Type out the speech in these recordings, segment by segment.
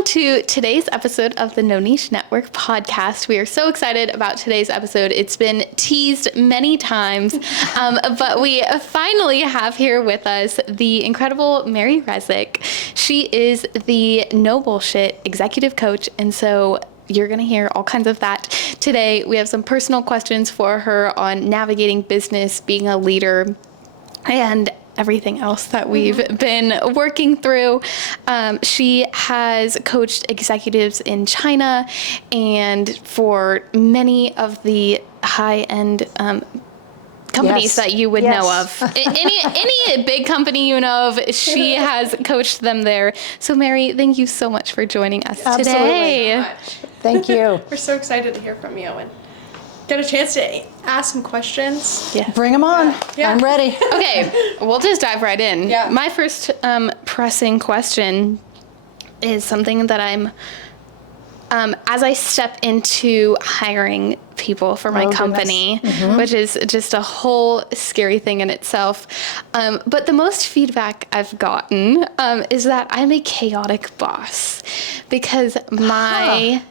welcome to today's episode of the No Niche Network podcast. We are so excited about today's episode. It's been teased many times, but we finally have here with us the incredible Mary Rezek. She is the No Bullshit executive coach, and so you're going to hear all kinds of that today. We have some personal questions for her on navigating business, being a leader, and everything else that we've been working through. She has coached executives in China and for many of the high-end companies that you would know of. Any big company you know of, she has coached them there. So Mary, thank you so much for joining us today. Thank you. We're so excited to hear from you and get a chance to ask some questions. Yeah. Bring them on. Yeah. I'm ready. Okay, we'll just dive right in. Yeah. My first pressing question is something that I'm, as I step into hiring people for my company, which is just a whole scary thing in itself. But the most feedback I've gotten is that I'm a chaotic boss because my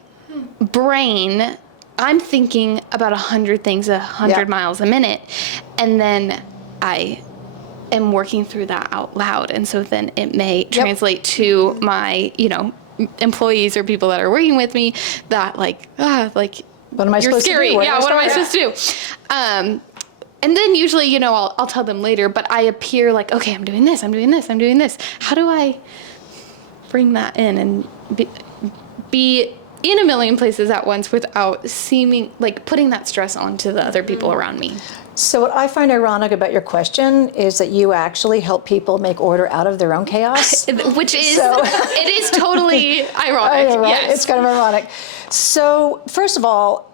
brain, I'm thinking about 100 things 100 miles a minute, and then I am working through that out loud, and so then it may translate to my, employees or people that are working with me that what am I supposed to do? What am I supposed to do? And then usually, I'll tell them later, but I appear like, okay, I'm doing this. How do I bring that in and be in a million places at once without seeming like putting that stress onto the other people around me? So what I find ironic about your question is that you actually help people make order out of their own chaos. Which is, it is totally ironic. Yes. It's kind of ironic. So first of all,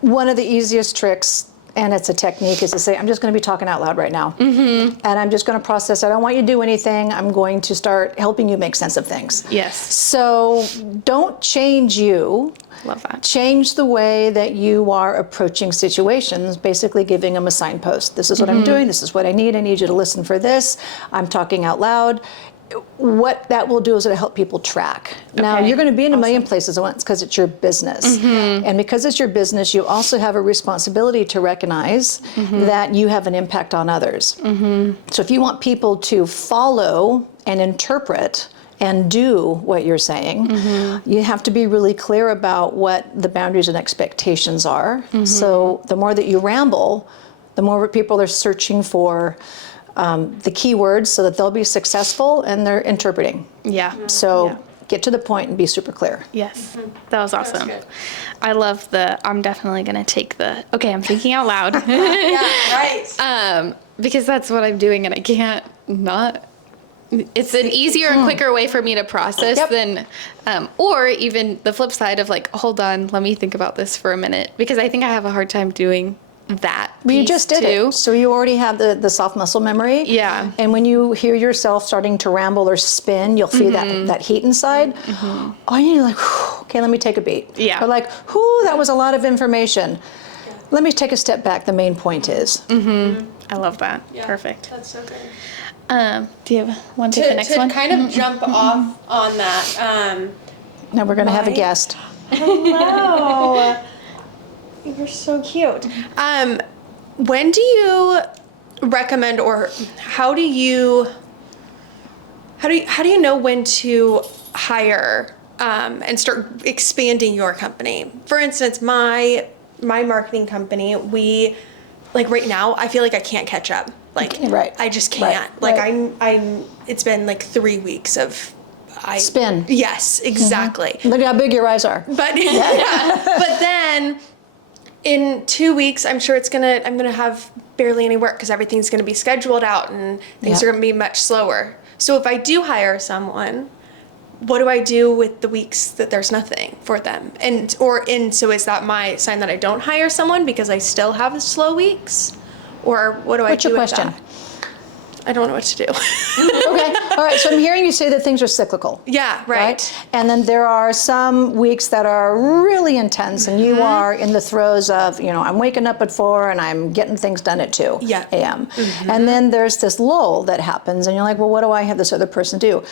one of the easiest tricks, and it's a technique, is to say, I'm just going to be talking out loud right now. And I'm just going to process. I don't want you to do anything. I'm going to start helping you make sense of things. Yes. So don't change you. Love that. Change the way that you are approaching situations, basically giving them a signpost. This is what I'm doing. This is what I need. I need you to listen for this. I'm talking out loud. What that will do is it'll help people track. Now, you're going to be in a million places at once because it's your business. And because it's your business, you also have a responsibility to recognize that you have an impact on others. So if you want people to follow and interpret and do what you're saying, you have to be really clear about what the boundaries and expectations are. So the more that you ramble, the more people are searching for the keywords so that they'll be successful and they're interpreting. So get to the point and be super clear. Yes, that was awesome. I love I'm definitely going to take I'm thinking out loud. Because that's what I'm doing and I can't not. It's an easier and quicker way for me to process than, or even the flip side of like, hold on, let me think about this for a minute. Because I think I have a hard time doing that. Well, you just did too. it. So you already have the soft muscle memory. Yeah. And when you hear yourself starting to ramble or spin, you'll feel that heat inside. Oh, and you're like, okay, let me take a beat. Yeah. Or like, that was a lot of information. Let me take a step back. The main point is. I love that. Yeah, perfect. That's so good. Do you want to take the next one? To kind of jump off on that. Now we're going to have a guest. Hello. You're so cute. When do you recommend, or how do you know when to hire and start expanding your company? For instance, my marketing company, we right now I feel like I can't catch up. I just can't. I'm it's been 3 weeks of spin. Yes, exactly. Look how big your eyes are. But but then in 2 weeks, I'm sure I'm gonna have barely any work because everything's gonna be scheduled out and things are gonna be much slower. So if I do hire someone, what do I do with the weeks that there's nothing for them? So is that my sign that I don't hire someone because I still have slow weeks? Or what do I do? What's your question? With that? I don't know what to do. Okay. All right. So I'm hearing you say that things are cyclical. Yeah. Right. And then there are some weeks that are really intense, and you are in the throes of, I'm waking up at 4 and I'm getting things done at 2 a.m. And then there's this lull that happens, and you're like, well, what do I have this other person do?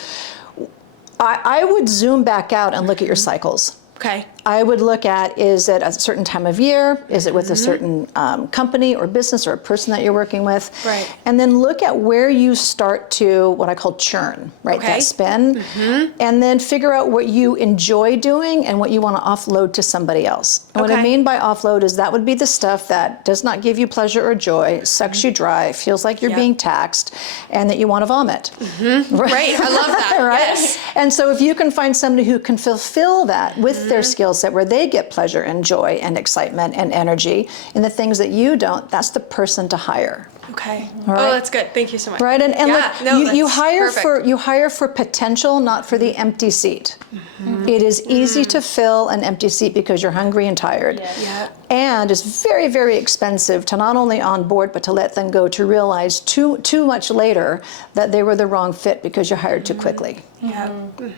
I would zoom back out and look at your cycles. Okay. I would look at, is it a certain time of year? Is it with a certain company or business or a person that you're working with? Right. And then look at where you start to what I call churn, right? Okay. That spin. And then figure out what you enjoy doing and what you want to offload to somebody else. And what I Okay. mean by offload is that would be the stuff that does not give you pleasure or joy, sucks you dry, feels like you're Yep. being taxed, and that you want to vomit. Right. I love that. Right? Yes. And so if you can find somebody who can fulfill that with their skill set, where they get pleasure and joy and excitement and energy in the things that you don't, that's the person to hire. Okay. right. Oh, that's good. Thank you so much. Right, and Yeah, look, no, you that's hire perfect. you hire for potential, not for the empty seat. It is easy to fill an empty seat because you're hungry and tired, Yeah. and it's very, very expensive to not only onboard but to let them go, to realize too much later that they were the wrong fit because you hired too quickly. Yeah.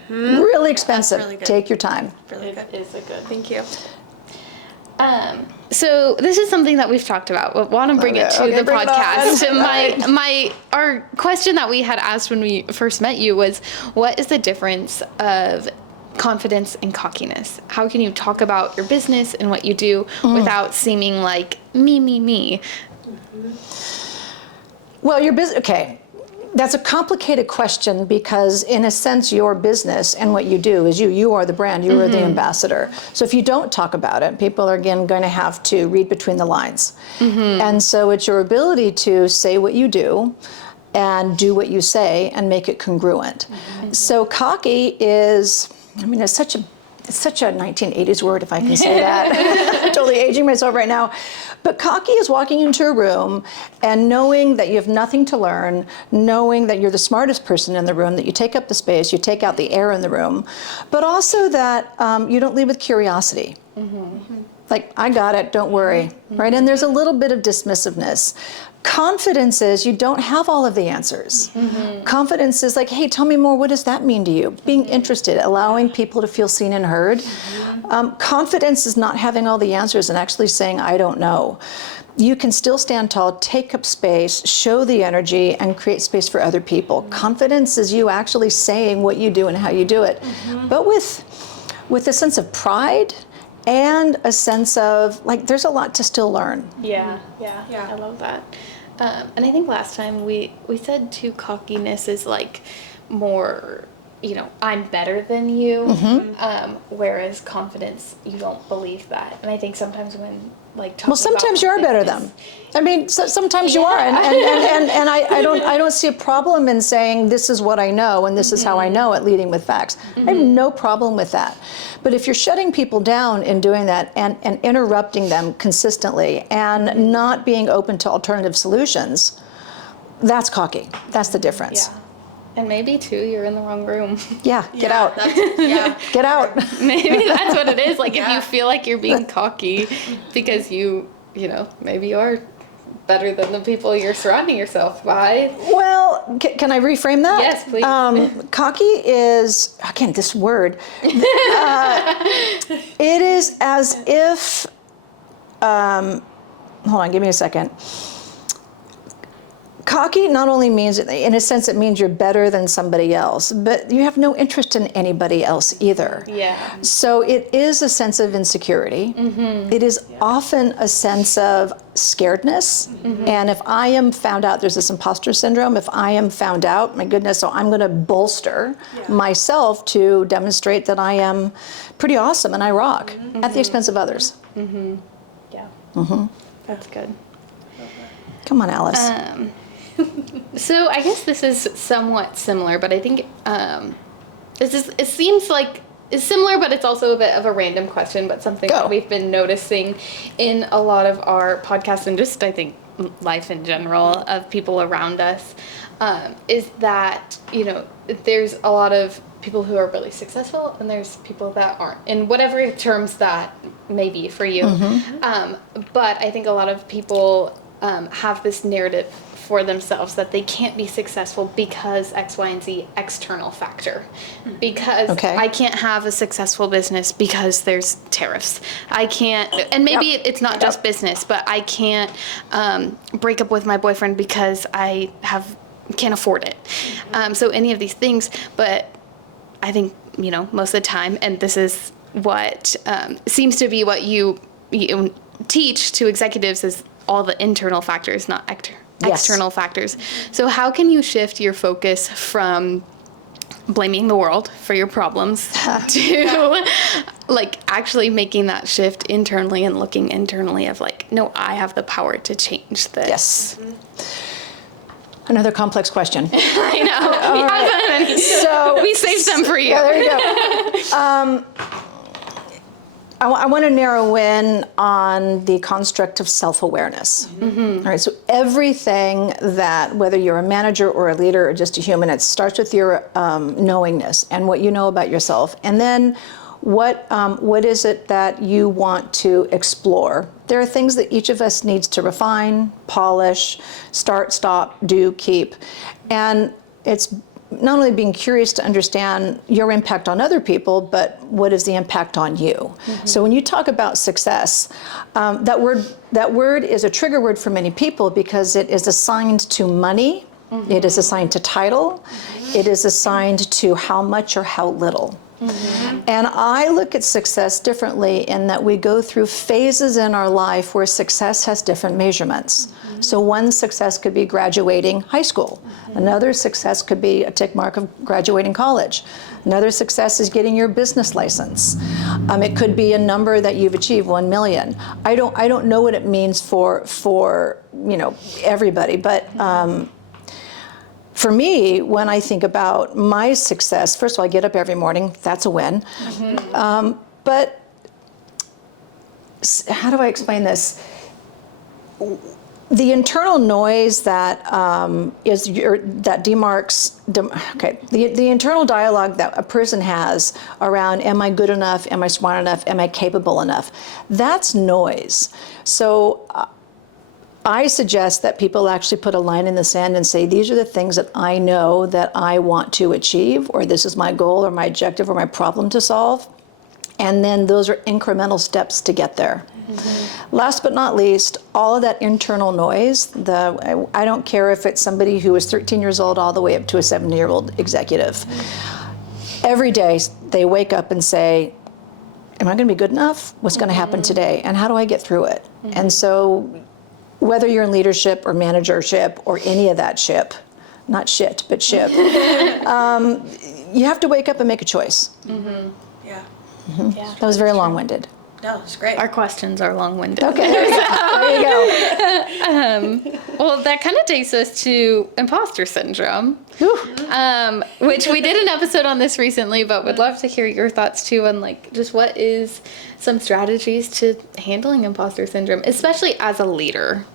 Really expensive. really good. Take your time. Really good. Is a good. Thank you. So this is something that we've talked about. But want to bring it to Okay, the bring it podcast. Our question that we had asked when we first met you was, what is the difference of confidence and cockiness? How can you talk about your business and what you do without seeming like me? Well, your business, okay. That's a complicated question because, in a sense, your business and what you do is you are the brand, you are the ambassador. So if you don't talk about it, people are, again, going to have to read between the lines. And so it's your ability to say what you do and do what you say and make it congruent. So cocky is, I mean, it's such a 1980s word, if I can say that. I'm totally aging myself right now. But cocky is walking into a room and knowing that you have nothing to learn, knowing that you're the smartest person in the room, that you take up the space, you take out the air in the room, but also that you don't lead with curiosity. Like, I got it, don't worry, right? And there's a little bit of dismissiveness. Confidence is you don't have all of the answers. Confidence is like, hey, tell me more. What does that mean to you? Being interested, allowing people to feel seen and heard. Confidence is not having all the answers and actually saying, I don't know. You can still stand tall, take up space, show the energy, and create space for other people. Confidence is you actually saying what you do and how you do it, but with a sense of pride and a sense of, like, there's a lot to still learn. Yeah. I love that. And I think last time we said too, cockiness is like more, I'm better than you. Whereas confidence, you don't believe that. And I think sometimes when talking Well, sometimes you are better than them. I mean, sometimes you are, and I don't see a problem in saying this is what I know and this is how I know it, leading with facts. I have no problem with that. But if you're shutting people down in doing that and interrupting them consistently and not being open to alternative solutions, that's cocky. That's the difference. Yeah. And maybe too, you're in the wrong room. Yeah, get out. Get out. Maybe that's what it is. Like if you feel like you're being cocky because you maybe you are better than the people you're surrounding yourself by. Well, can I reframe that? Yes, please. Cocky is, again, this word. It is as if, hold on, give me a second. Cocky not only means, in a sense, it means you're better than somebody else, but you have no interest in anybody else either. Yeah. So it is a sense of insecurity. It is often a sense of scaredness. And if I am found out, there's this imposter syndrome. If I am found out, my goodness, so I'm going to bolster myself to demonstrate that I am pretty awesome and I rock at the expense of others. Yeah. That's good. Come on, Alice. So I guess this is somewhat similar, but I think it seems like it's similar, but it's also a bit of a random question, but something that we've been noticing in a lot of our podcasts and just I think life in general of people around us is that there's a lot of people who are really successful and there's people that aren't, in whatever terms that may be for you. But I think a lot of people have this narrative for themselves that they can't be successful because X, Y, and Z external factor. Because I can't have a successful business because there's tariffs. I can't, and maybe it's not just business, but I can't break up with my boyfriend because I can't afford it. So any of these things, but I think, most of the time, and this is what seems to be what you teach to executives, is all the internal factors, not external factors. So how can you shift your focus from blaming the world for your problems to like actually making that shift internally and looking internally of like, no, I have the power to change this? Yes. Another complex question. I know. Right. So we saved them for you. Yeah, there you go. I want to narrow in on the construct of self-awareness. All right, so everything that, whether you're a manager or a leader or just a human, it starts with your knowingness and what you know about yourself. And then what is it that you want to explore? There are things that each of us needs to refine, polish, start, stop, do, keep. And it's not only being curious to understand your impact on other people, but what is the impact on you? So when you talk about success, that word is a trigger word for many people because it is assigned to money, it is assigned to title, it is assigned to how much or how little. And I look at success differently in that we go through phases in our life where success has different measurements. So one success could be graduating high school. Another success could be a tick mark of graduating college. Another success is getting your business license. It could be a number that you've achieved, 1 million. I don't know what it means for everybody, but for me, when I think about my success, first of all, I get up every morning. That's a win. But how do I explain this? The internal noise that the internal dialogue that a person has around, am I good enough? Am I smart enough? Am I capable enough? That's noise. So I suggest that people actually put a line in the sand and say, these are the things that I know that I want to achieve, or this is my goal or my objective or my problem to solve. And then those are incremental steps to get there. Last but not least, all of that internal noise, I don't care if it's somebody who is 13 years old all the way up to a 70-year-old executive. Every day they wake up and say, am I going to be good enough? What's going to happen today? And how do I get through it? And so whether you're in leadership or managership or any of that ship, not shit, but ship, you have to wake up and make a choice. Yeah. That was very long-winded. No, it's great. Our questions are long-winded. Okay, there you go. Well, that kind of takes us to imposter syndrome, which we did an episode on this recently, but would love to hear your thoughts too on like just what is some strategies to handling imposter syndrome, especially as a leader.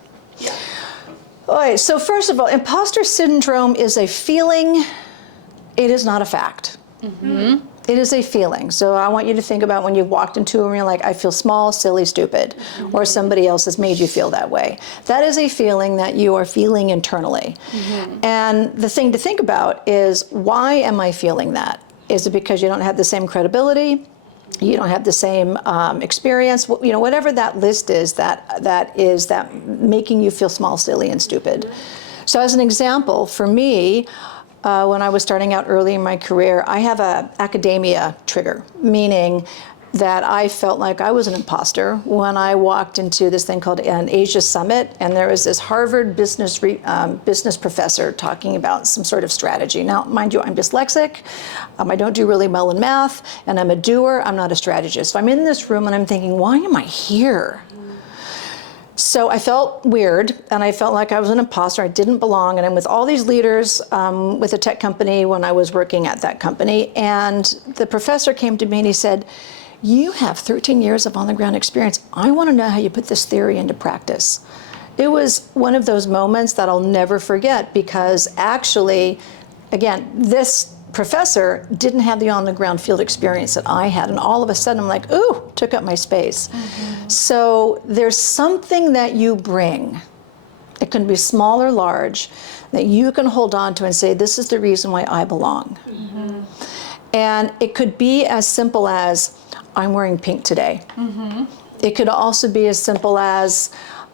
All right, so first of all, imposter syndrome is a feeling. It is not a fact. It is a feeling. So I want you to think about when you've walked into a room and you're like, I feel small, silly, stupid, or somebody else has made you feel that way. That is a feeling that you are feeling internally. And the thing to think about is, why am I feeling that? Is it because you don't have the same credibility? You don't have the same experience? Whatever that list is, that is making you feel small, silly, and stupid. So as an example, for me, when I was starting out early in my career, I have a academia trigger, meaning that I felt like I was an imposter when I walked into this thing called an Asia Summit, and there was this Harvard business professor talking about some sort of strategy. Now, mind you, I'm dyslexic, I don't do really well in math, and I'm a doer, I'm not a strategist. So I'm in this room and I'm thinking, why am I here? So I felt weird, and I felt like I was an imposter. I didn't belong, and I'm with all these leaders with a tech company when I was working at that company. And the professor came to me and he said, you have 13 years of on-the-ground experience. I want to know how you put this theory into practice. It was one of those moments that I'll never forget, because actually, again, this professor didn't have the on-the-ground field experience that I had, and all of a sudden I'm like, ooh, took up my space. So there's something that you bring, it can be small or large, that you can hold on to and say, this is the reason why I belong. And it could be as simple as, I'm wearing pink today. It could also be as simple as,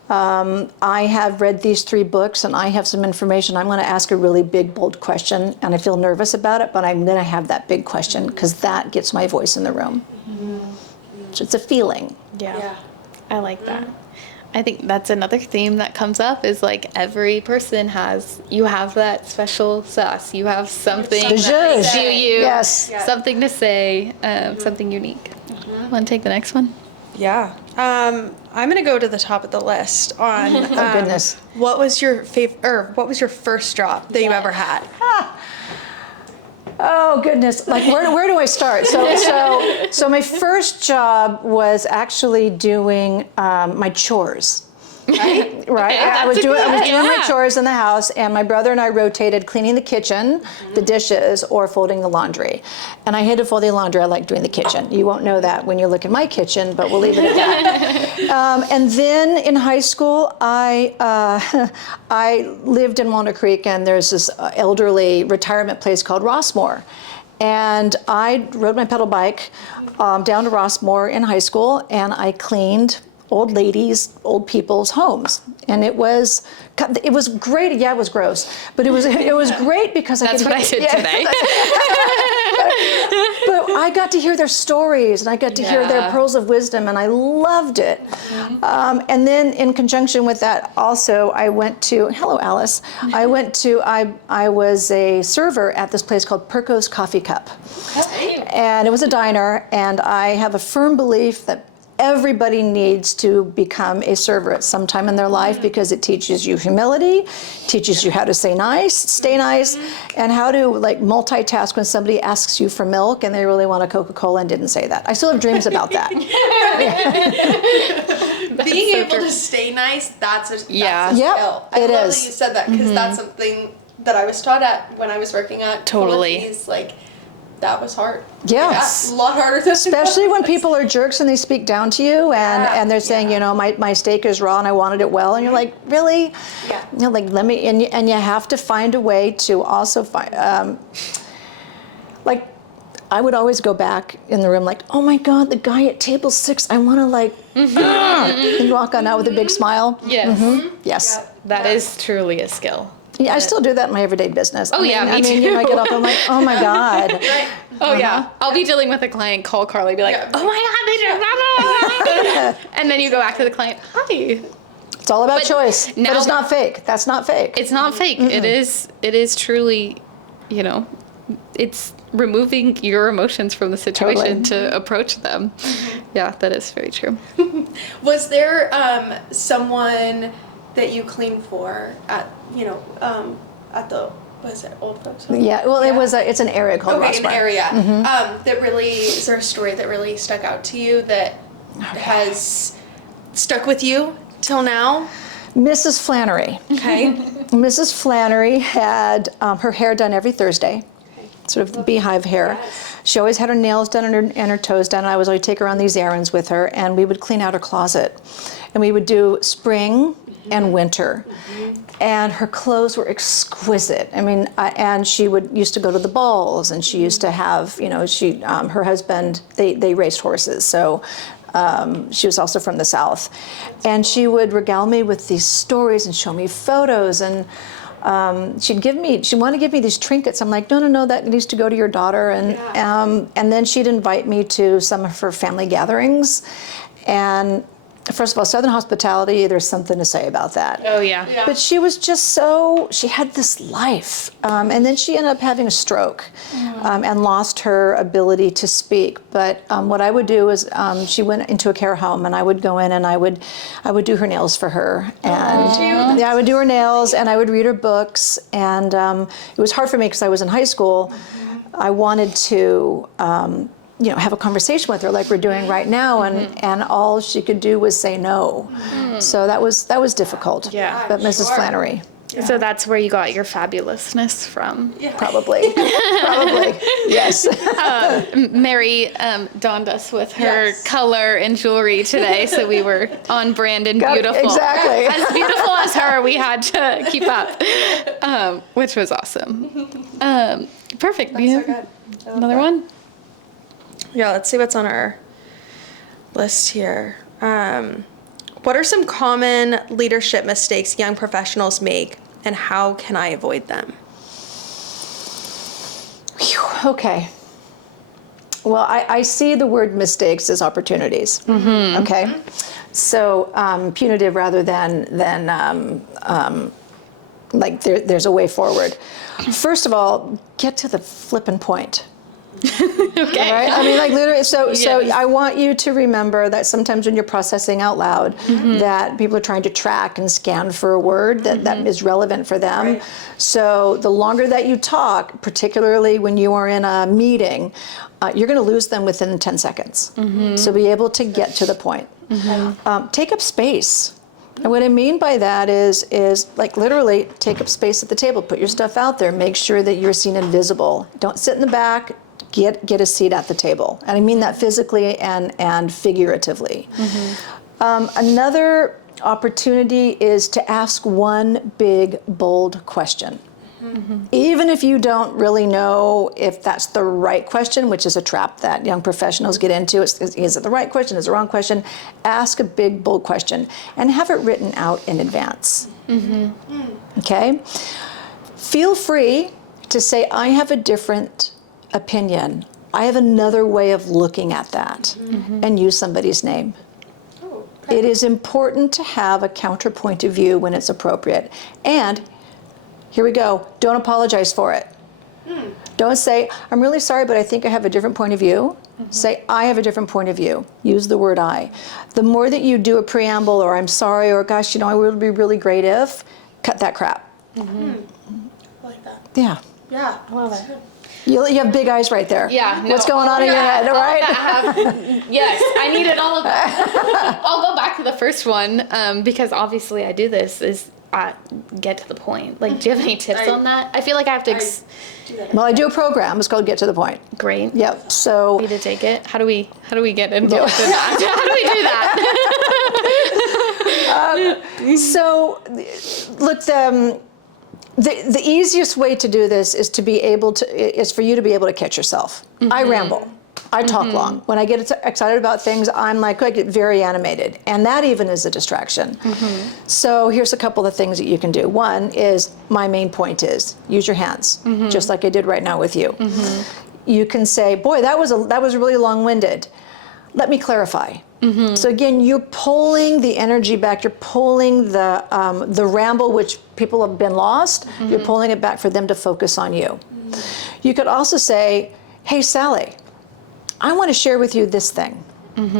I have read these 3 books and I have some information. I'm going to ask a really big, bold question, and I feel nervous about it, but I'm going to have that big question because that gets my voice in the room. So it's a feeling. Yeah. I like that. I think that's another theme that comes up is like every person you have that special sauce. You have something The that zhuzh. do you, Yes. something to say, something unique. Want to take the next one? Yeah. I'm gonna go to the top of the list on. Oh, goodness. What was your what was your first job that you ever had? Oh goodness! Like where do I start? So my first job was actually doing my chores. Right. I was doing my chores in the house, and my brother and I rotated cleaning the kitchen, the dishes, or folding the laundry. And I hated folding laundry. I like doing the kitchen. You won't know that when you look in my kitchen, but we'll leave it at that. And then in high school, I lived in Walnut Creek, and there's this elderly retirement place called Rossmore. And I rode my pedal bike down to Rossmore in high school, and I cleaned old ladies, old people's homes, and it was great. Yeah, it was gross, but it was great because That's what I did today. But I got to hear their stories, and I got to hear their pearls of wisdom, and I loved it. And then in conjunction with that, also I went to Alice. I was a server at this place called Perco's Coffee Cup, and it was a diner. And I have a firm belief that everybody needs to become a server at some time in their life because it teaches you humility, teaches you how to stay nice, and how to like multitask when somebody asks you for milk and they really want a Coca-Cola and didn't say that. I still have dreams about that. Being able to stay nice, that's a skill. Yep, I it love is. that you said that because that's something that I was taught at when I was working at Totally. Philippi's, like that was hard. Yes. Yeah, a lot harder than Especially when people are jerks and they speak down to you and they're saying, you know, my steak is raw and I wanted it well, and you're like, really? Yeah. You know, like let me, and you have to find a way to also find, like, I would always go back in the room like, oh my God, the guy at table 6, I want to like, and walk on out with a big smile. Yes. Yes. Yeah. That is truly a skill. Yeah, I still do that in my everyday business. Oh, yeah, me I mean, too. you know, I get up and I'm like, oh my God. Right. Oh yeah, I'll be dealing with a client, call Carly, be like, Yeah. oh my God, they just and then you go back to the client, hi. It's all about But choice. But now- it's not fake. That's not fake. It's not fake. It is truly, you know, it's removing your emotions from the situation to approach them. Yeah, that is very true. Was there someone that you cleaned for at at the was it old folks home? Yeah, well, it's an area called Okay, an Rossmore. area that really is there a story that really stuck out to you that has stuck with you till now? Mrs. Flannery. Okay. Mrs. Flannery had her hair done every Thursday, sort of beehive hair. She always had her nails done and her toes done. I was always take her on these errands with her, and we would clean out her closet. And we would do spring and winter. And her clothes were exquisite. I mean, and she used to go to the balls, and she used to have, you know, her husband, they raced horses, so she was also from the South. And she would regale me with these stories and show me photos, and she'd want to give me these trinkets. I'm like, no, that needs to go to your daughter. And then she'd invite me to some of her family gatherings. And first of all, Southern hospitality, there's something to say about that. Oh yeah. But she was just she had this life. And then she ended up having a stroke and lost her ability to speak. But what I would do is she went into a care home, and I would go in and I would do her nails for her. And I would do her nails, and I would read her books. And it was hard for me because I was in high school. I wanted to have a conversation with her like we're doing right now, and all she could do was say no. So that was difficult. Yeah. But Mrs. Flannery, So that's where you got your fabulousness from. probably, yes. Mary donned us with her color and jewelry today, so we were on brand and beautiful. Exactly. As beautiful as her, we had to keep up, which was awesome. Perfect. That's so good. Another one? Yeah, let's see what's on our list here. What are some common leadership mistakes young professionals make, and how can I avoid them? Whew, okay. Well, I see the word mistakes as opportunities. Okay, so punitive rather than like there's a way forward. First of all, get to the flippin' point. Okay. Right? I mean, like literally. So Yes. I want you to remember that sometimes when you're processing out loud, that people are trying to track and scan for a word that is relevant for them. Right. So the longer that you talk, particularly when you are in a meeting, you're going to lose them within 10 seconds. So be able to get to the point. Take up space. And what I mean by that is like literally take up space at the table, put your stuff out there, make sure that you're seen and visible. Don't sit in the back, get a seat at the table. And I mean that physically and figuratively. Another opportunity is to ask one big, bold question. Even if you don't really know if that's the right question, which is a trap that young professionals get into, is it the right question, is it the wrong question? Ask a big, bold question and have it written out in advance. Okay? Feel free to say, I have a different opinion. I have another way of looking at that, and use somebody's name. It is important to have a counterpoint of view when it's appropriate. And here we go. Don't apologize for it. Don't say, I'm really sorry, but I think I have a different point of view. Say, I have a different point of view. Use the word I. The more that you do a preamble or I'm sorry or gosh, it would be really great if, cut that crap. I like that. Yeah. Yeah, I love it. You have big eyes right there. Yeah. No, What's going on in your head, right? Yes, I needed all of that. I'll go back to the first one because obviously I do this is get to the point. Like, do you have any tips on that? I feel like I have to. Well, I do a program. It's called Get to the Point. Great. Yep. So. Need to take it. How do we get involved in that? How do we do that? So, look, the easiest way to do this is for you to be able to catch yourself. I ramble. I talk long. When I get excited about things, I get very animated. And that even is a distraction. So here's a couple of things that you can do. One is, my main point is, use your hands, just like I did right now with you. You can say, boy, that was really long-winded. Let me clarify. So again, you're pulling the energy back. You're pulling the ramble, which people have been lost. You're pulling it back for them to focus on you. You could also say, hey, Sally, I want to share with you this thing.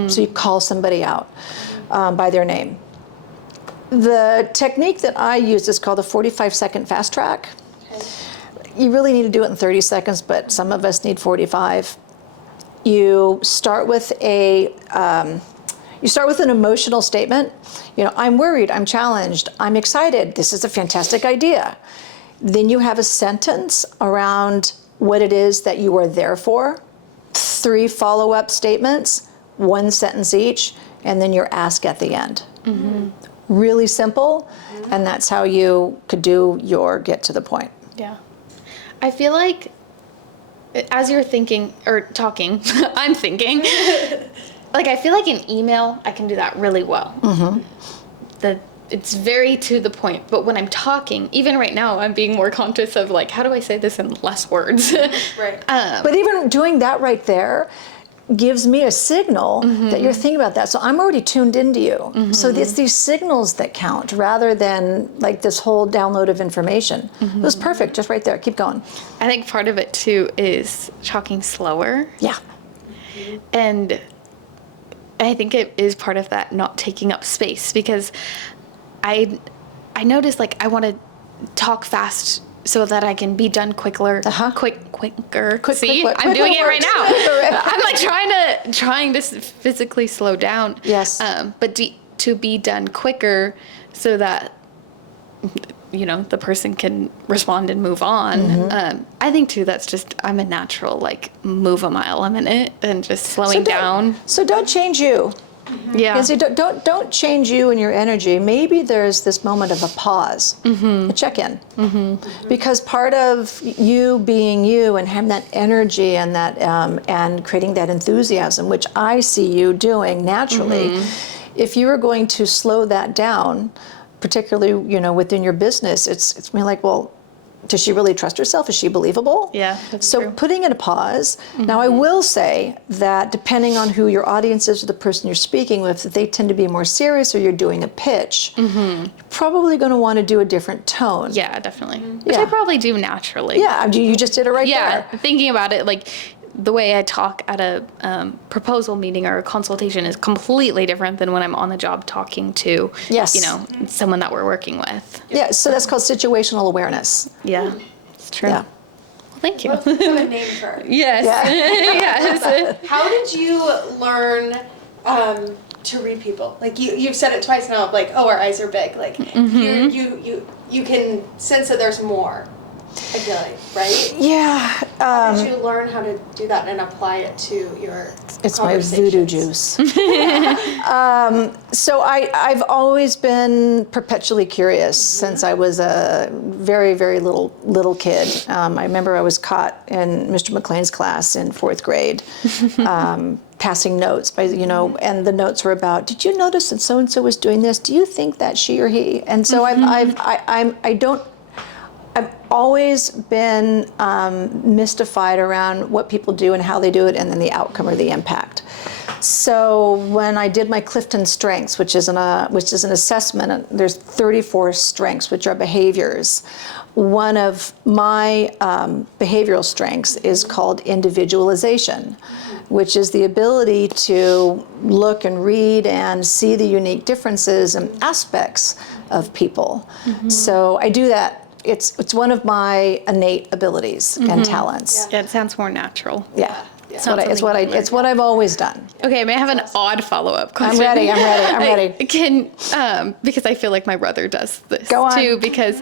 So you call somebody out by their name. The technique that I use is called a 45-second fast track. You really need to do it in 30 seconds, but some of us need 45. You start with an emotional statement. I'm worried, I'm challenged, I'm excited, this is a fantastic idea. Then you have a sentence around what it is that you are there for. 3 follow-up statements, 1 sentence each, and then your ask at the end. Really simple, and that's how you could do your get to the point. Yeah. I feel like as you're thinking or talking, I'm thinking, like I feel like in email, I can do that really well. It's very to the point, but when I'm talking, even right now, I'm being more conscious of like, how do I say this in less words? Right. But even doing that right there gives me a signal that you're thinking about that. So I'm already tuned into you. So it's these signals that count rather than like this whole download of information. It was perfect, just right there. Keep going. I think part of it too is talking slower. Yeah. And I think it is part of that not taking up space because I notice like I want to talk fast so that I can be done quicker. Quicker. See, I'm doing it right now. I'm like trying to physically slow down. Yes. But to be done quicker so that the person can respond and move on. I think too that's just I'm a natural like move a mile a minute and just slowing down. So don't change you. Yeah. And so don't change you and your energy. Maybe there's this moment of a pause, a check-in, because part of you being you and having that energy and that and creating that enthusiasm, which I see you doing naturally, if you are going to slow that down, particularly, within your business, it's me like, well, does she really trust herself? Is she believable? Yeah, that's so true. putting in a pause. Now, I will say that depending on who your audience is or the person you're speaking with, if they tend to be more serious or you're doing a pitch, you're probably going to want to do a different tone. Yeah, definitely. Which Yeah. I probably do naturally. Yeah, you just did it right Yeah, there. thinking about it, like the way I talk at a proposal meeting or a consultation is completely different than when I'm on the job talking to, Yes. someone that we're working with. Yeah, so that's called situational awareness. Yeah, it's true. Yeah. Well, thank you. Let's have a name for her. Yes. Yeah. Yes. How did you learn to read people? Like you've said it twice now. Like, oh, our eyes are big. Like you can sense that there's more. I feel like, right? Yeah. How did you learn how to do that and apply it to your It's my voodoo juice. So I've always been perpetually curious since I was a very, very little kid. I remember I was caught in Mr. McLean's class in 4th grade, passing notes and the notes were about, did you notice that so-and-so was doing this? Do you think that she or he? And so I've always been mystified around what people do and how they do it and then the outcome or the impact. So when I did my Clifton Strengths, which is an assessment, and there's 34 strengths, which are behaviors. One of my behavioral strengths is called individualization, which is the ability to look and read and see the unique differences and aspects of people. So I do that. It's one of my innate abilities and talents. Yeah, it sounds more natural. Yeah. It's Sounds what I've always done. Okay, may I have an odd follow-up question? I'm ready. Can because I feel like my brother does this Go on. too. Because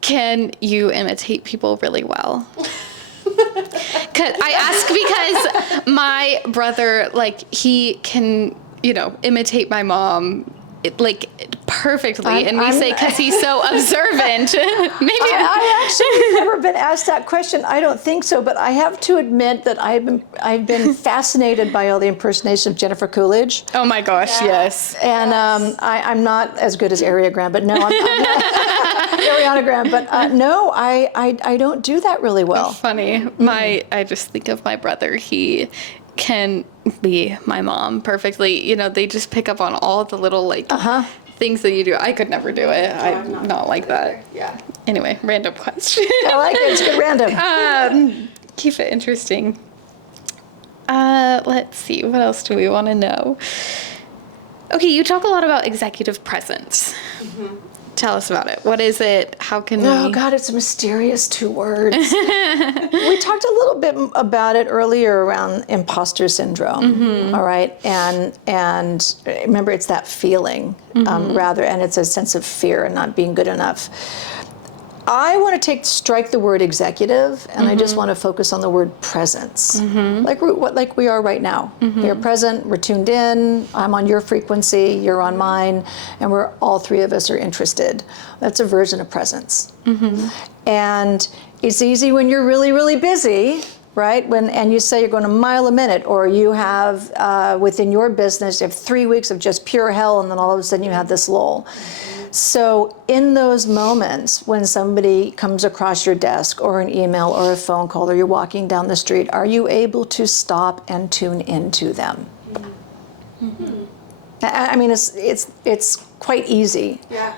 can you imitate people really well? I ask because my brother, he can, imitate my mom, perfectly, and we say because he's so observant. Maybe I actually never been asked that question. I don't think so, but I have to admit that I've been fascinated by all the impersonations of Jennifer Coolidge. Oh my gosh, yes. And I'm not as good as Ariana Grande, but no, I'm Ariana Grande, but no, I don't do that really well. Funny. I just think of my brother. He can be my mom perfectly. They just pick up on all the little things that you do. I could never do it. I'm not like that. Yeah. Anyway, random question. I like it. It's good random. Keep it interesting. Let's see. What else do we want to know? Okay, you talk a lot about executive presence. Tell us about it. What is it? How can we... Oh, God, it's a mysterious 2 words. We talked a little bit about it earlier around imposter syndrome, all right? And remember, it's that feeling, rather, and it's a sense of fear and not being good enough. I want to strike the word executive, and I just want to focus on the word presence, like we are right now. We are present, we're tuned in, I'm on your frequency, you're on mine, and all 3 of us are interested. That's a version of presence. And it's easy when you're really, really busy, right? And you say you're going a mile a minute, or you have, within your business, you have 3 weeks of just pure hell, and then all of a sudden you have this lull. So in those moments when somebody comes across your desk or an email or a phone call or you're walking down the street, are you able to stop and tune into them? I mean, it's quite easy. Yeah.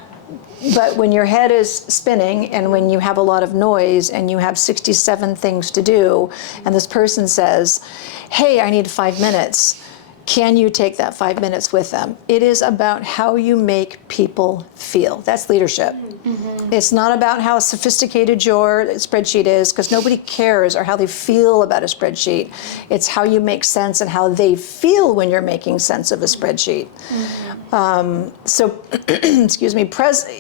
But when your head is spinning and when you have a lot of noise and you have 67 things to do and this person says, hey, I need 5 minutes. Can you take that 5 minutes with them? It is about how you make people feel. That's leadership. It's not about how sophisticated your spreadsheet is, because nobody cares, or how they feel about a spreadsheet. It's how you make sense and how they feel when you're making sense of a spreadsheet. So, excuse me,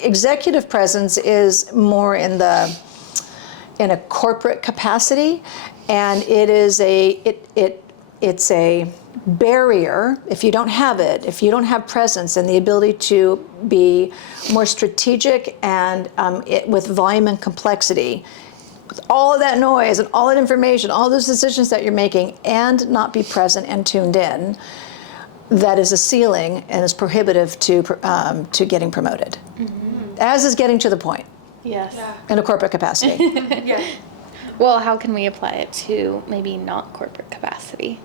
executive presence is more in a corporate capacity, and it is it's a barrier if you don't have it, if you don't have presence and the ability to be more strategic and with volume and complexity, with all of that noise and all that information, all those decisions that you're making, and not be present and tuned in. that is a ceiling and is prohibitive to getting promoted, as is getting to the point Yes. in a corporate capacity. Yeah. Well, how can we apply it to maybe not corporate capacity?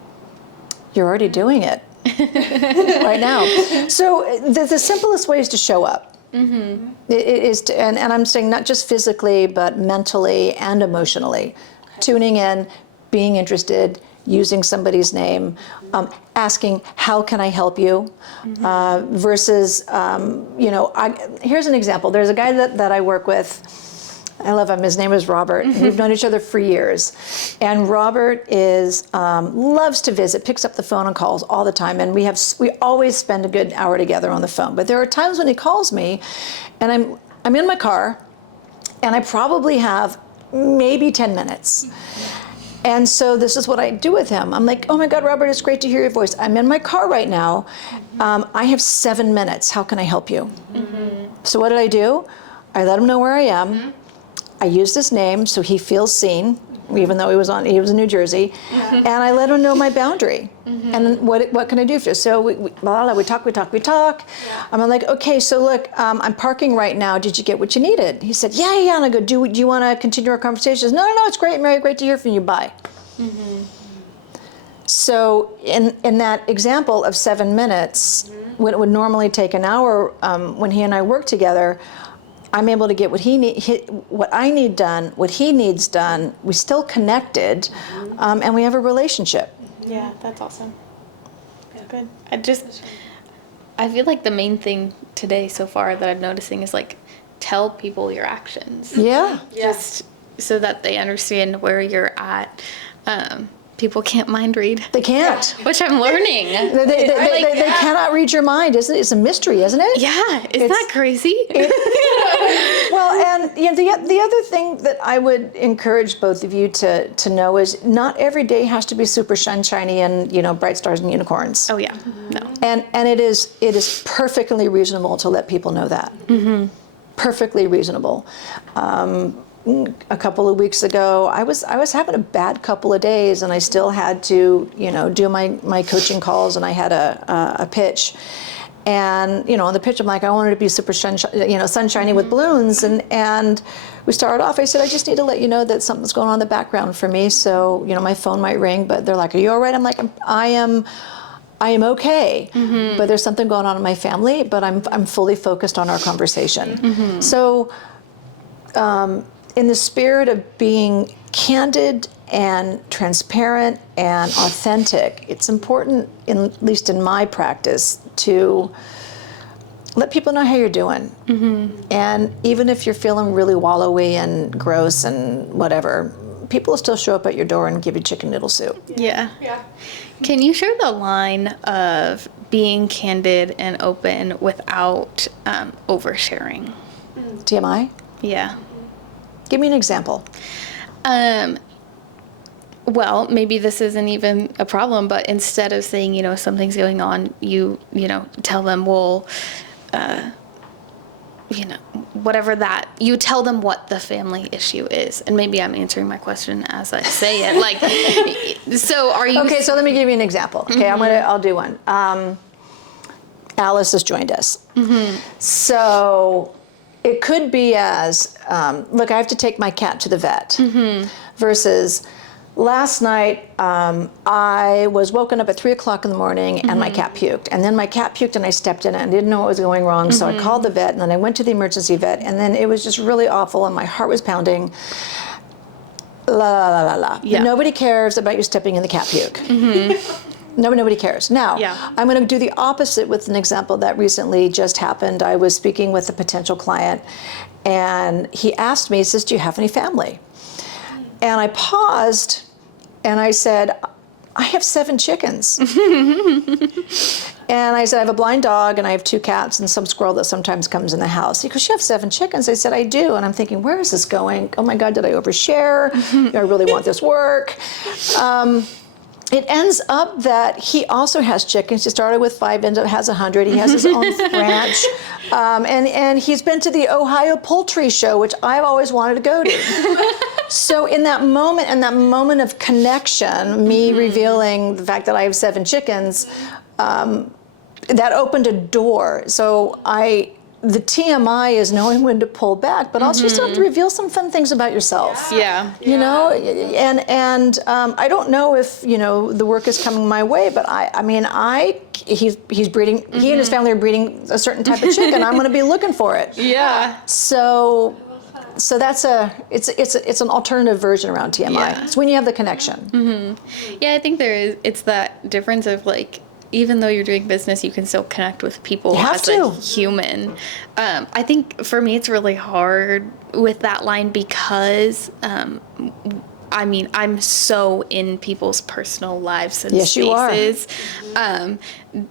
You're already doing it right now. So the simplest way is to show up. It is to, and I'm saying not just physically, but mentally and emotionally. Tuning in, being interested, using somebody's name, asking, how can I help you? Versus, here's an example. There's a guy that I work with. I love him. His name is Robert. We've known each other for years. And Robert loves to visit, picks up the phone and calls all the time. And we always spend a good hour together on the phone. But there are times when he calls me and I'm in my car and I probably have maybe 10 minutes. And so this is what I do with him. I'm like, oh my God, Robert, it's great to hear your voice. I'm in my car right now. I have 7 minutes. How can I help you? So what did I do? I let him know where I am. I used his name so he feels seen, even though he was in New Jersey, and I let him know my boundary. And what can I do for you? So we talk. Yeah. I'm like, okay, so look, I'm parking right now. Did you get what you needed? He said, yeah. And I go, do you want to continue our conversations? No, it's great, Mary. Great to hear from you. Bye. So in that example of 7 minutes, when it would normally take an hour, when he and I work together, I'm able to get what I need done, what he needs done. We still connected, and we have a relationship. Yeah, that's awesome. Good. I feel like the main thing today so far that I'm noticing is like, tell people your actions. Yeah. Just so that they understand where you're at. People can't mind read. They can't. Which I'm learning. They cannot read your mind. It's a mystery, isn't it? Yeah. Isn't that crazy? Well, and the other thing that I would encourage both of you to know is not every day has to be super sunshiny and bright stars and unicorns. Oh yeah. No. And it is perfectly reasonable to let people know that. Perfectly reasonable. A couple of weeks ago, I was having a bad couple of days, and I still had to do my coaching calls, and I had a pitch. And on the pitch, I'm like, I wanted to be super sunshiny with balloons, and we started off. I said, I just need to let you know that something's going on in the background for me. So my phone might ring, but they're like, are you all right? I'm like, I am okay, but there's something going on in my family. But I'm fully focused on our conversation. So, in the spirit of being candid and transparent and authentic, it's important, at least in my practice, to let people know how you're doing. And even if you're feeling really wallowy and gross and whatever, people will still show up at your door and give you chicken noodle soup. Yeah. Can you share the line of being candid and open without oversharing? TMI? Yeah. Give me an example. Well, maybe this isn't even a problem, but instead of saying, something's going on, you tell them, well, whatever that, you tell them what the family issue is. And maybe I'm answering my question as I say it. Like, so are you... Okay, so let me give you an example. Okay, I'll do one. Alice has joined us. So it could be as, look, I have to take my cat to the vet, versus last night I was woken up at 3 o'clock in the morning and my cat puked. And then my cat puked and I stepped in it and didn't know what was going wrong. So I called the vet, and then I went to the emergency vet, and then it was just really awful and my heart was pounding. Yeah. Nobody cares about you stepping in the cat puke. Nobody cares. Now, I'm going to do the opposite with an example that recently just happened. I was speaking with a potential client, and he asked me, he says, do you have any family? And I paused, and I said, I have 7 chickens. And I said, I have a blind dog, and I have 2 cats, and some squirrel that sometimes comes in the house. He goes, you have 7 chickens? I said, I do. And I'm thinking, where is this going? Oh my God, did I overshare? I really want this work. It ends up that he also has chickens. He started with 5, ends up has 100. He has his own ranch. And he's been to the Ohio Poultry Show, which I've always wanted to go to. So in that moment of connection, me revealing the fact that I have 7 chickens, that opened a door. So the TMI is knowing when to pull back, but also you still have to reveal some fun things about yourself. Yeah. You know, and I don't know if, you know, the work is coming my way, but he's breeding, he and his family are breeding a certain type of chicken. I'm going to be looking for it. Yeah. So that's it's an alternative version around TMI. Yeah. It's when you have the connection. Yeah, I think it's that difference of like, even though you're doing business, you can still connect with people as a human. I think for me, it's really hard with that line because, I'm so in people's personal lives and Yes, you are. spaces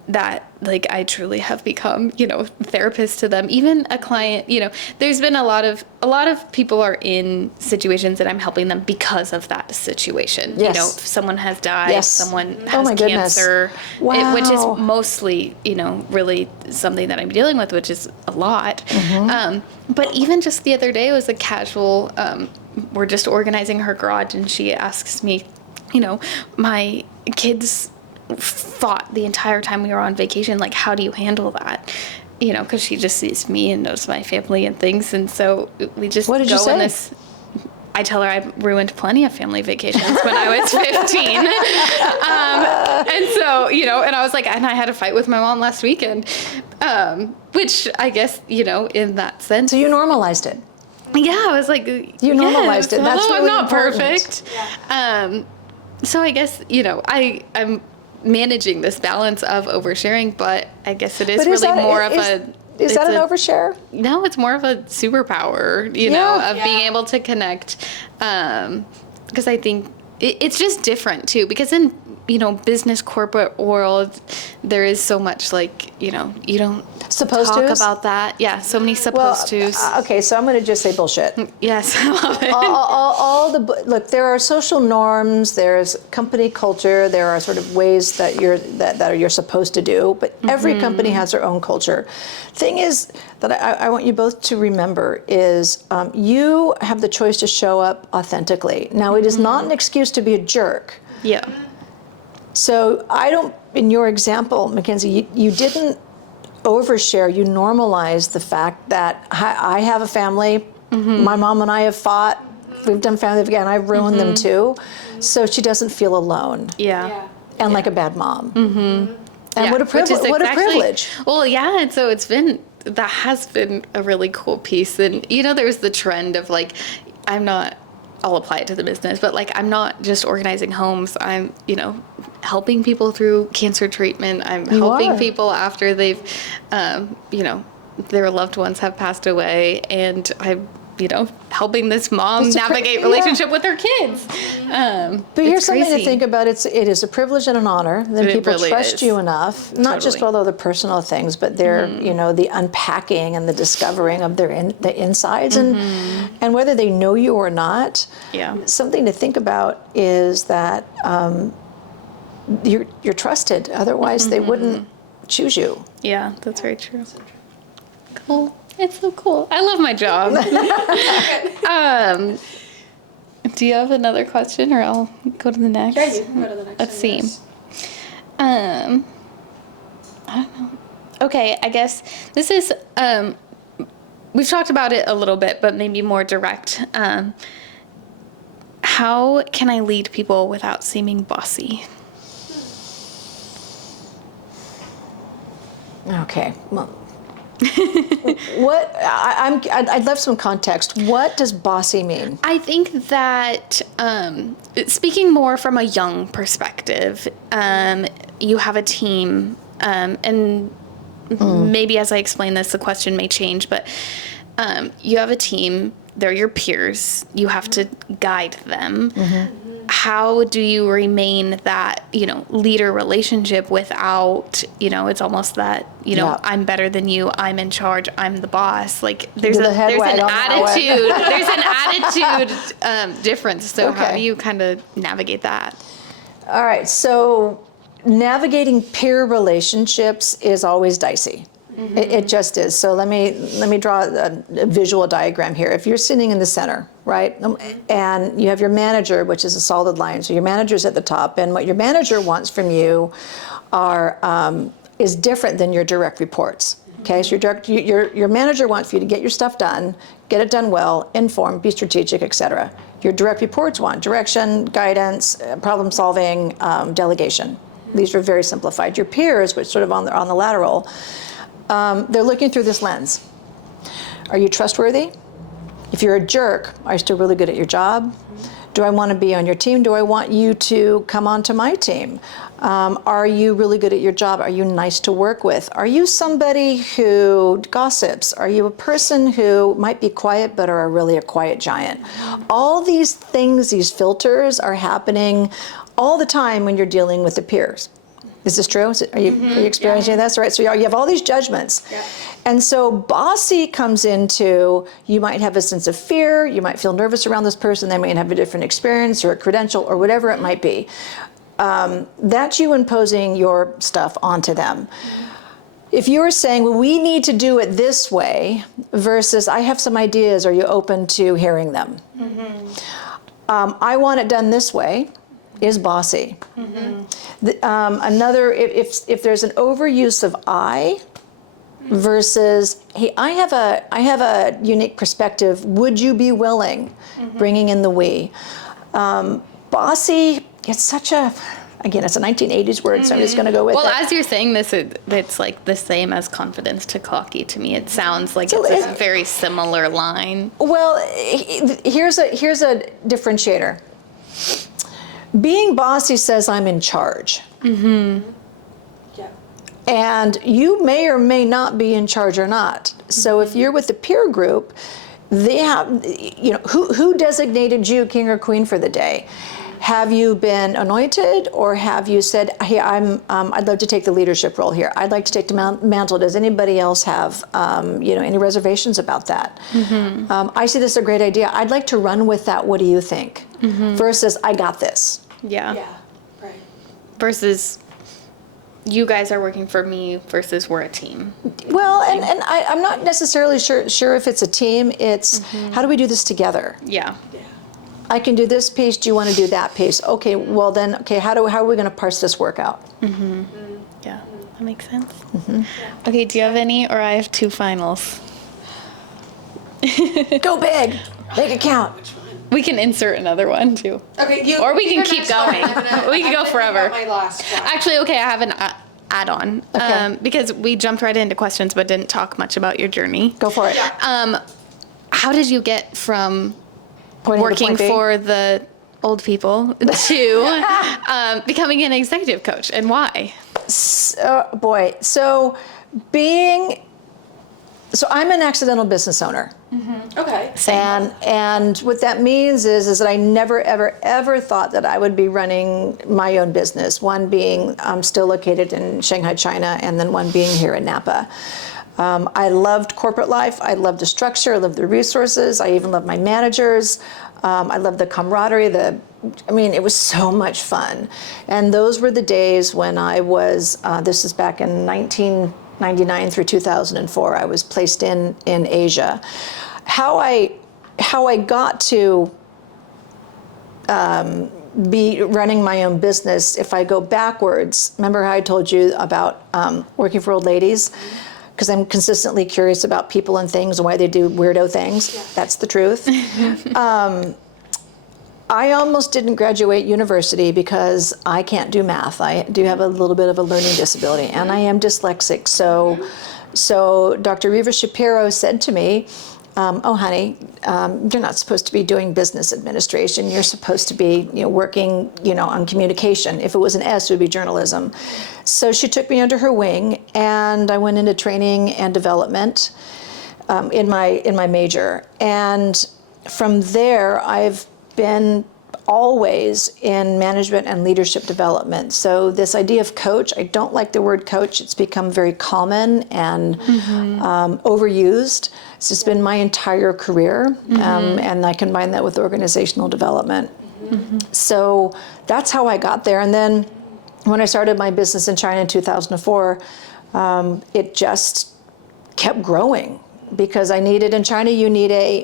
that like I truly have become, you know, therapist to them. Even a client, you know, there's been a lot of people are in situations that I'm helping them because of that situation. Yes. You know, someone has died, Yes. someone Oh has my goodness. cancer, Wow. which is mostly, you know, really something that I'm dealing with, which is a lot. But even just the other day, it was a casual, we're just organizing her garage and she asks me, you know, my kids fought the entire time we were on vacation. Like, how do you handle that? You know, because she just sees me and knows my family and things. And so we just What did you say? in this. I tell her I ruined plenty of family vacations when I was 15. And so, you know, and I was like, and I had a fight with my mom last weekend, which I guess, you know, in that sense. So you normalized it. Yeah, I was like, You normalized it. That's although really I'm not important. perfect. So I guess, you know, I'm managing this balance of oversharing, but I guess it is But really more of Is that an overshare? No, it's more of a superpower, you know, of being able to connect. Because I think it's just different too, because in, you know, business corporate world, there is so much like, you know, you don't Supposed talk tos? about that. Yeah, so many supposed tos. Okay, so I'm going to just say bullshit. Yes, I love it. Look, there are social norms, there's company culture, there are sort of ways that you're supposed to do, but every company has their own culture. Thing is that I want you both to remember is you have the choice to show up authentically. Now, it is not an excuse to be a jerk. Yeah. So in your example, Mackenzie, you didn't overshare. You normalized the fact that I have a family. My mom and I have fought. We've done family again. I've ruined them too. So she doesn't feel alone. Yeah. And like a bad mom. And Yeah, what a privilege! What a privilege! Well, yeah, and so that has been a really cool piece. And you know, there's the trend of like, I'll apply it to the business, but like, I'm not just organizing homes. I'm, you know, helping people through cancer treatment. I'm helping people after they've, you know, their loved ones have passed away, and I'm, you know, helping this mom navigate relationship with her kids. But here's something to think about. It is a privilege and an honor. Then people really trust is. you enough, not just all the personal things, but their, you know, the unpacking and the discovering of the insides, and whether they know you or not. Yeah. Something to think about is that you're trusted. Otherwise, they wouldn't choose you. Yeah, that's very true. Cool. It's so cool. I love my job. Do you have another question, or I'll go to the next? Yeah, you can go to the next Let's one, see. yes. I don't know. Okay, I guess this is, we've talked about it a little bit, but maybe more direct. How can I lead people without seeming bossy? Okay. Well, I'd love some context. What does bossy mean? I think that speaking more from a young perspective, you have a team, and maybe as I explain this, the question may change, but you have a team, they're your peers, you have to guide them. How do you remain that, you know, leader relationship without, you know, it's almost that, you know, I'm better than you, I'm in charge, I'm the boss. Like there's an attitude difference. So how do you kind of navigate that? All right. So navigating peer relationships is always dicey. It just is. So let me draw a visual diagram here. If you're sitting in the center, right, and you have your manager, which is a solid line. So your manager's at the top, and what your manager wants from you is different than your direct reports. Okay, so your manager wants you to get your stuff done, get it done well, informed, be strategic, etc. Your direct reports want direction, guidance, problem solving, delegation. These are very simplified. Your peers, which sort of on the lateral, they're looking through this lens. Are you trustworthy? If you're a jerk, are you still really good at your job? Do I want to be on your team? Do I want you to come onto my team? Are you really good at your job? Are you nice to work with? Are you somebody who gossips? Are you a person who might be quiet but are really a quiet giant? All these things, these filters are happening all the time when you're dealing with the peers. Is this true? Are you experiencing this? Right. So you have all these judgments. Yeah. And so bossy comes into, you might have a sense of fear, you might feel nervous around this person, they might have a different experience or a credential or whatever it might be. That's you imposing your stuff onto them. If you're saying, well, we need to do it this way versus I have some ideas, are you open to hearing them? I want it done this way is bossy. Another, if there's an overuse of I versus, hey, I have a unique perspective, would you be willing? Bringing in the we. Bossy, it's such a, again, it's a 1980s word, so I'm just gonna go with it. Well, as you're saying this, it's like the same as confidence to cocky to me. It sounds like it's a very similar line. Well, here's a differentiator. Being bossy says I'm in charge. Yeah. And you may or may not be in charge or not. So if you're with the peer group, they have, who designated you king or queen for the day? Have you been anointed, or have you said, hey, I'd love to take the leadership role here. I'd like to take the mantle. Does anybody else have, any reservations about that? I see this as a great idea. I'd like to run with that. What do you think? Versus, I got this. Yeah. Yeah, right. Versus, you guys are working for me versus we're a team. Well, and I'm not necessarily sure if it's a team. It's how do we do this together? Yeah. I can do this piece. Do you want to do that piece? Okay. Well, then, okay. How are we going to parse this work out? Yeah, that makes sense. Okay. Do you have any, or I have two finals? Go big. Make it count. We can insert another one too. Okay. Or we can keep going. We can go forever. My last one. Actually, okay. I have an add-on. Okay. Because we jumped right into questions, but didn't talk much about your journey. Go for it. Yeah. How did you get from Pointing working for the old people to becoming an executive coach, and why? So I'm an accidental business owner. Okay. Same. And what that means is that I never, ever thought that I would be running my own business. One being still located in Shanghai, China, and then one being here in Napa. I loved corporate life. I loved the structure. I loved the resources. I even loved my managers. I loved the camaraderie. It was so much fun. And those were the days when I was, this is back in 1999 through 2004, I was placed in Asia. How I got to be running my own business, if I go backwards, remember how I told you about working for old ladies? Because I'm consistently curious about people and things and why they do weirdo things. Yeah. That's the truth. I almost didn't graduate university because I can't do math. I do have a little bit of a learning disability, and I am dyslexic. So Dr. Reva Shapiro said to me, oh, honey, you're not supposed to be doing business administration. You're supposed to be, working, on communication. If it was an S, it would be journalism. So she took me under her wing, and I went into training and development in my major. And from there, I've been always in management and leadership development. So this idea of coach, I don't like the word coach. It's become very common and overused. It's just been my entire career, and I combine that with organizational development. So that's how I got there. And then when I started my business in China in 2004, it just kept growing because I needed, in China, you need a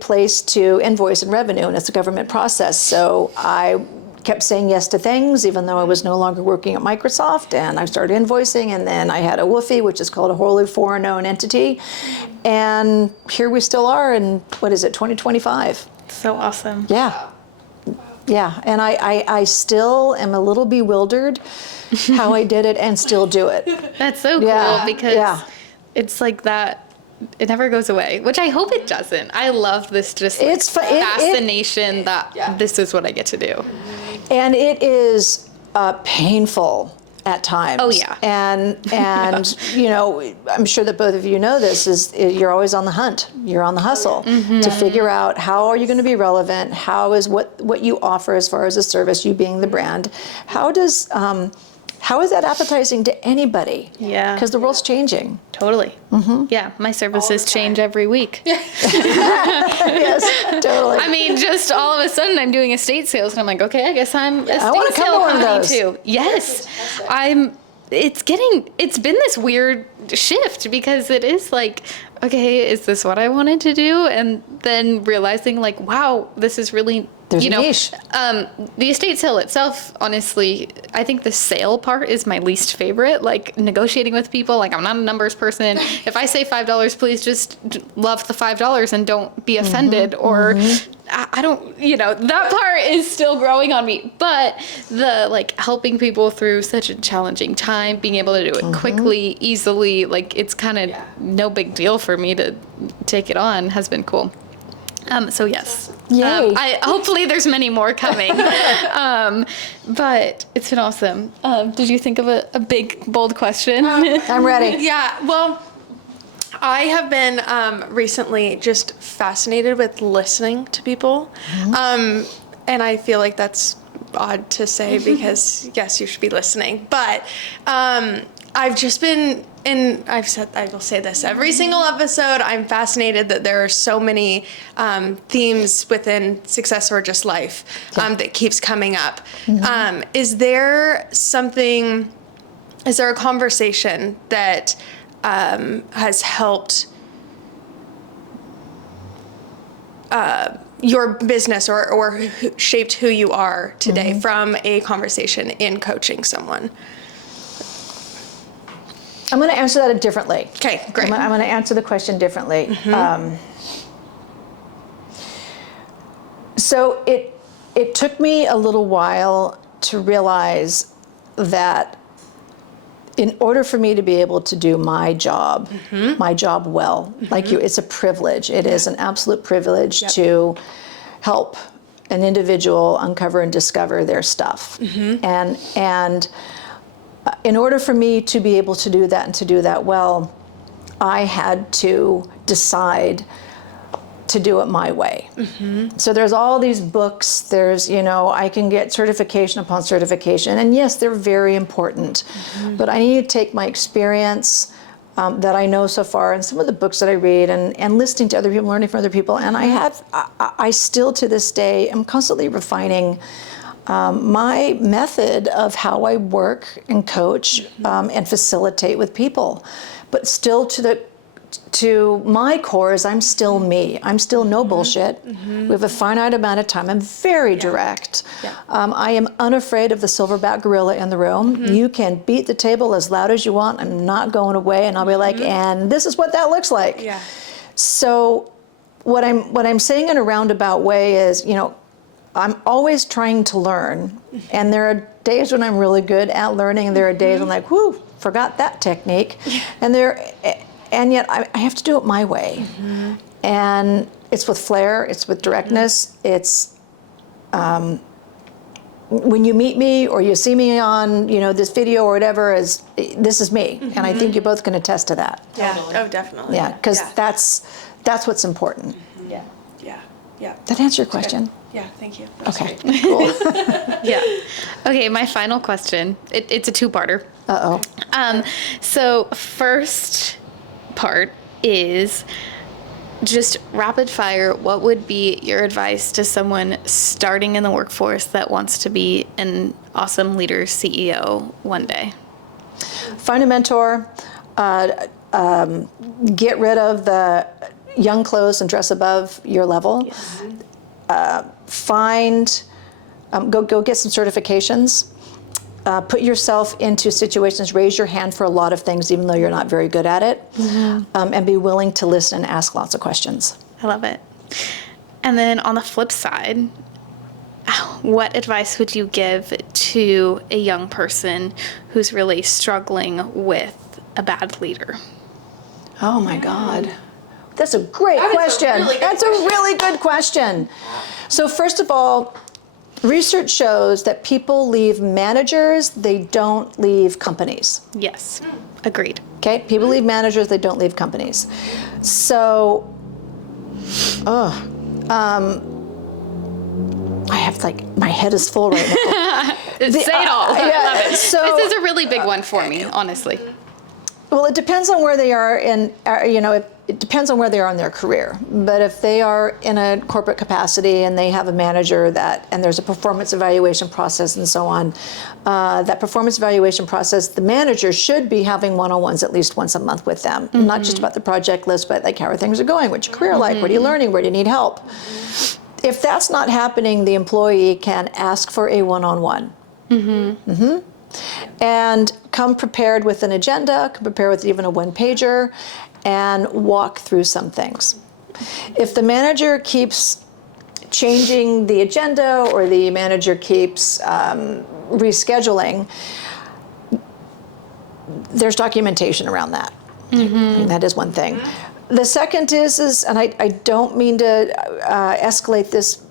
place to invoice and revenue, and it's a government process. So I kept saying yes to things, even though I was no longer working at Microsoft, and I started invoicing, and then I had a WOFE, which is called a wholly foreign owned entity. And here we still are in, 2025. So awesome. Yeah. Yeah, and I still am a little bewildered how I did it and still do it. That's so cool because it's like that. It never goes away, which I hope it doesn't. I love this just fascination that this is what I get to do. And it is painful at times. Oh yeah. And I'm sure that both of you know this, is you're always on the hunt. You're on the hustle to figure out how are you going to be relevant, how is what you offer as far as a service, you being the brand, how is that appetizing to anybody? Yeah. Because the world's changing. Totally. Yeah, my services change every week. Yes, totally. I mean, just all of a sudden I'm doing estate sales and I'm like, okay, I guess I'm estate I want to come to one of those too. Yes. It's been this weird shift because it is like, okay, is this what I wanted to do? And then realizing like, wow, this is really, there's a niche. The estate sale itself, honestly, I think the sale part is my least favorite. Like negotiating with people, like I'm not a numbers person. If I say $5, please just love the $5 and don't be offended or I don't, that part is still growing on me. But the like helping people through such a challenging time, being able to do it quickly, easily, like it's kind of no big deal for me to take it on has been cool. So yes. Yay. Hopefully there's many more coming. But it's been awesome. Did you think of a big, bold question? I'm ready. Yeah, well, I have been recently just fascinated with listening to people. And I feel like that's odd to say because, yes, you should be listening. But I've just been, and I will say this every single episode, I'm fascinated that there are so many themes within success or just life that keeps coming up. Is there a conversation that has helped your business or shaped who you are today from a conversation in coaching someone? I'm going to answer that differently. Okay, great. I'm going to answer the question differently. So it took me a little while to realize that in order for me to be able to do my job well, like you, it's a privilege. It is an absolute privilege to help an individual uncover and discover their stuff. And in order for me to be able to do that and to do that well, I had to decide to do it my way. So there's all these books, there's, I can get certification upon certification, and yes, they're very important, but I need to take my experience that I know so far and some of the books that I read and listening to other people, learning from other people, and I still to this day am constantly refining my method of how I work and coach and facilitate with people. But still to my core is I'm still me. I'm still no bullshit. We have a finite amount of time. I'm very direct. I am unafraid of the silverback gorilla in the room. You can beat the table as loud as you want. I'm not going away, and I'll be like, and this is what that looks like. So what I'm saying in a roundabout way is, I'm always trying to learn, and there are days when I'm really good at learning, and there are days when I'm like, whoo, forgot that technique, and yet I have to do it my way, and it's with flair, it's with directness, it's when you meet me or you see me on this video or whatever, this is me, and I think you both can attest to that. Oh, definitely. Yeah, because that's what's important. Yeah. Did that answer your question? Yeah, thank you. Okay, cool. Okay, my final question. It's a two-parter. So first part is just rapid fire. What would be your advice to someone starting in the workforce that wants to be an awesome leader CEO one day? Find a mentor. Get rid of the young clothes and dress above your level. Yes. Go get some certifications. Put yourself into situations, raise your hand for a lot of things, even though you're not very good at it, and be willing to listen and ask lots of questions. I love it. And then on the flip side, what advice would you give to a young person who's really struggling with a bad leader? Oh my God. That's a great question. That's a really good question. So first of all, research shows that people leave managers, they don't leave companies. Yes, agreed. Okay, people leave managers, they don't leave companies. So, I have my head is full right now. Say it all. I love it. So, this is a really big one for me, honestly. Well, it depends on where they are it depends on where they are in their career. But if they are in a corporate capacity and they have a manager and there's a performance evaluation process and so on, that performance evaluation process, the manager should be having one-on-ones at least once a month with them. Not just about the project list, but how are things going? What's your career like? What are you learning? Where do you need help? If that's not happening, the employee can ask for a one-on-one. And come prepared with an agenda, come prepared with even a one-pager, and walk through some things. If the manager keeps changing the agenda or the manager keeps rescheduling, there's documentation around that. And that is one thing. The second is and I don't mean to escalate this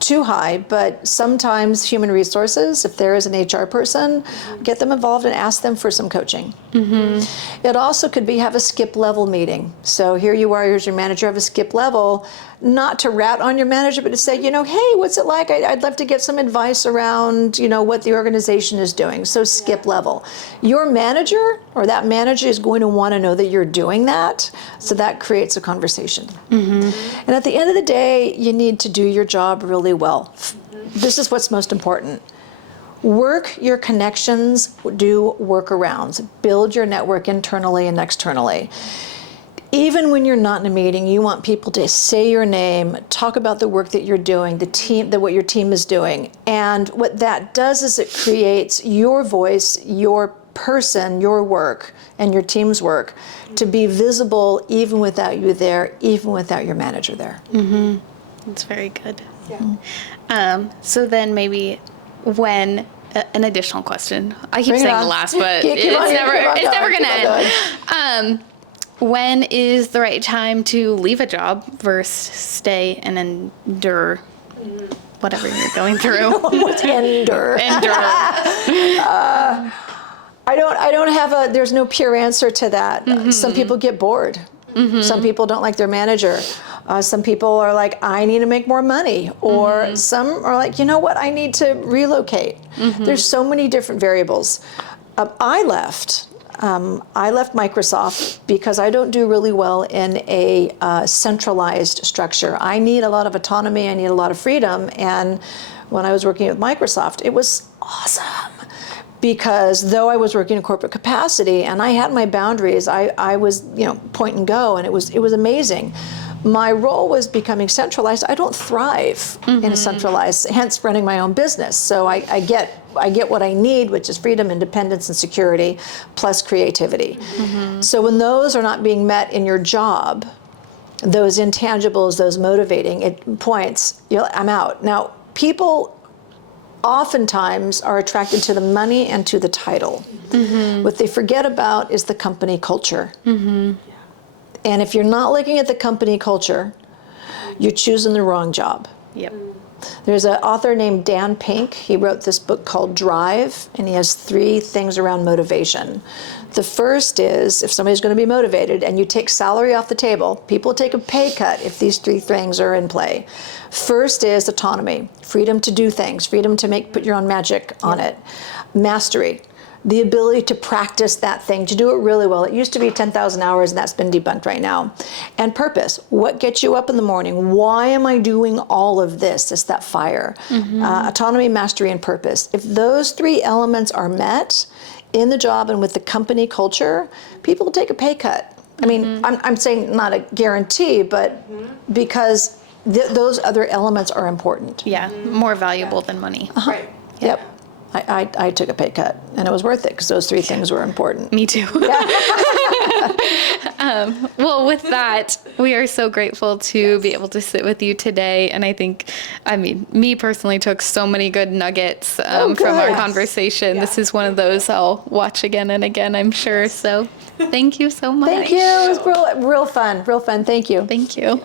too high, but sometimes human resources, if there is an HR person, get them involved and ask them for some coaching. It also could be have a skip level meeting. So here you are, here's your manager, have a skip level, not to rat on your manager, but to say, hey, what's it like? I'd love to get some advice around, what the organization is doing. So skip level. Your manager or that manager is going to want to know that you're doing that. So that creates a conversation. And at the end of the day, you need to do your job really well. This is what's most important. Work your connections, do workarounds, build your network internally and externally. Even when you're not in a meeting, you want people to say your name, talk about the work that you're doing, what your team is doing. And what that does is it creates your voice, your person, your work, and your team's work to be visible even without you there, even without your manager there. That's very good. Yeah. So then maybe when an additional question. I keep saying the last, but it's never going to end. When is the right time to leave a job versus stay and endure whatever you're going through? What's endure? I don't have there's no pure answer to that. Some people get bored. Some people don't like their manager. Some people are like, I need to make more money. Or some are like, you know what, I need to relocate. There's so many different variables. I left Microsoft because I don't do really well in a centralized structure. I need a lot of autonomy, I need a lot of freedom. And when I was working with Microsoft, it was awesome. Because though I was working in corporate capacity and I had my boundaries, I was, point and go, and it was amazing. My role was becoming centralized. I don't thrive in a centralized, hence running my own business. So I get what I need, which is freedom, independence, and security, plus creativity. So when those are not being met in your job, those intangibles, those motivating points, I'm out. Now, people oftentimes are attracted to the money and to the title. What they forget about is the company culture. And if you're not looking at the company culture, you're choosing the wrong job. Yep. There's an author named Dan Pink. He wrote this book called Drive, and he has 3 things around motivation. The first is, if somebody's going to be motivated and you take salary off the table, people take a pay cut if these 3 things are in play. First is autonomy, freedom to do things, freedom to put your own magic on it. Mastery. the ability to practice that thing, to do it really well. It used to be 10,000 hours, and that's been debunked right now. And purpose. What gets you up in the morning? Why am I doing all of this? It's that fire. Autonomy, mastery, and purpose. If those three elements are met in the job and with the company culture, people take a pay cut. I mean, I'm saying not a guarantee, but because those other elements are important. Yeah, more valuable than money. Right. Yep. I took a pay cut, and it was worth it because those three things were important. Me too. Well, with that, we are so grateful to be able to sit with you today. And I think, me personally took so many good nuggets from our good. conversation. This is one of those I'll watch again and again, I'm sure. So thank you so much. Thank you. It was real fun. Real fun. Thank you. Thank you.